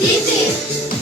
Діти.